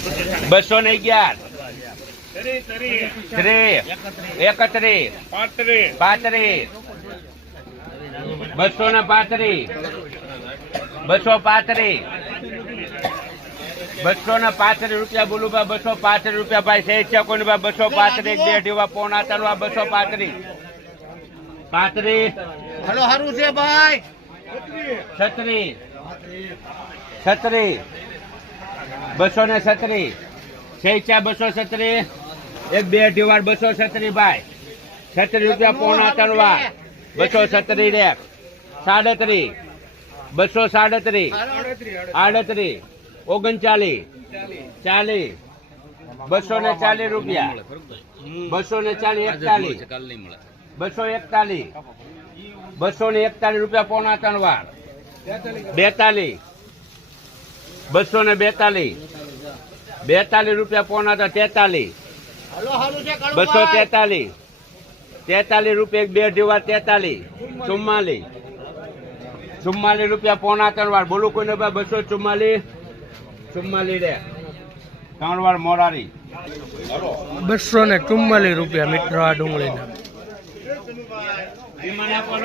211 31 32 235 235 રૂપિયા બોલું ભાઈ 235 રૂપિયા ભાઈ છે છે કોઈ ભાઈ 235 બે ઢીવા પોણા તલવા 235 હલો હારું છે ભાઈ 36 236 છે 236 એક બે ઢીવાર 236 ભાઈ 36 રૂપિયા પોણા તલવા 236 રે 37 237 38 39 40 240 રૂપિયા 240 41 241 રૂપિયા પોણા તનવાર 42 242 રૂપિયા પોણા 43 243 43 રૂપિયા એક બે ઢીવાર 43 44 રૂપિયા પોણા તનવાર બોલું કોઈને ભાઈ 244 રે ત્રણવાર મોરારી 244 રૂપિયા મીટર આ ડુંગળીના